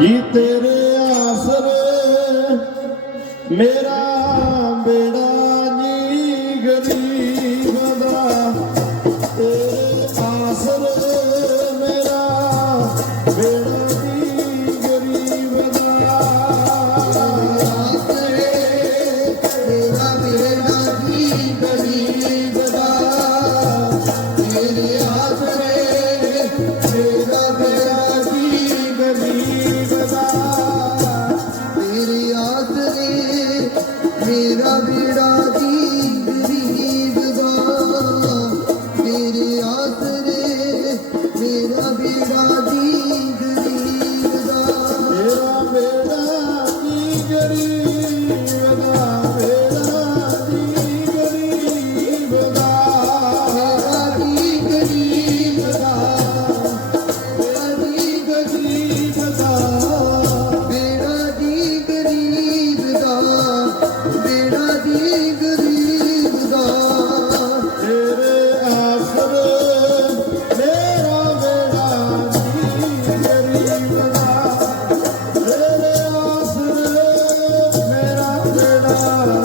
ਜੀ ਤੇਰੇ ਆਸਰੇ ਮੇਰਾ ਬੇੜਾ ਜੀ ਗਰੀਬ ਦਾ ਤੇਰੇ ਆਸਰੇ ਮੇਰਾ ਬੇੜਾ ਜੀ ਗਰੀਬ ਦਾ ਤੇਰਾ ਬੇੜਾ ਜੀ ਗਰੀਬ ਮੇਰਾ Oh,